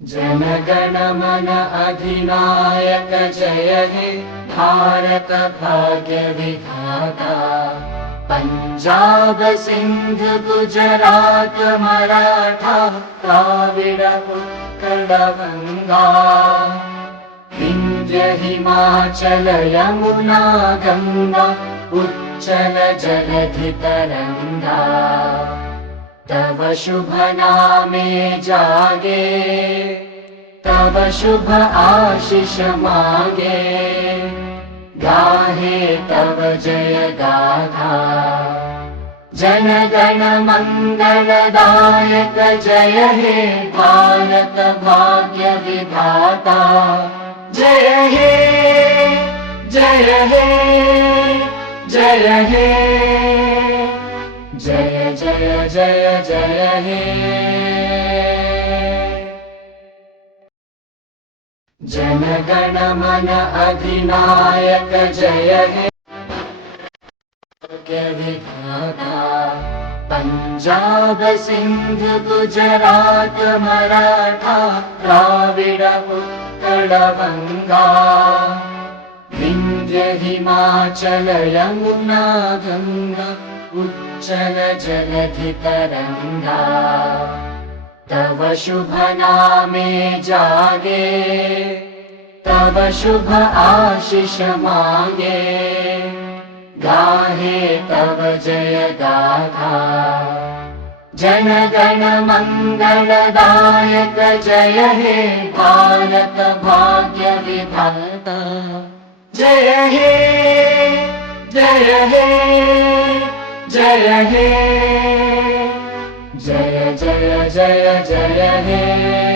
जन गण मन अधिनायक जय हे भारत भाग्य विधाता। पंजाब सिंध गुजरात मराठा द्राविड़ उत्कल गंगा। विंध्य हिमाचल यमुना गंगा उच्चल जलधि तरंगा। तव शुभ नामे जागे तव शुभ आशीष मांगे। गाहे तव जय गाथा जन गण मंगलदायक जय हे भारत भाग्य विधाता। जय हे जय हे जय हे जय जय जय जय हे। जन गण मन अधिनायक जय हे भाग्य विधाता। पंजाब सिंध गुजरात मराठा द्राविड़ उत्कल गंगा। विंध्य हिमाचल यमुना गंगा उच्चल जलधि तरंगा। तव शुभ नामे जागे तव शुभ आशीष मांगे। गाहे तव जय गाथा जन गण मंगलदायक जय हे भारत भाग्य विधाता। जय हे जय हे जय हे जय जय जय जय हे।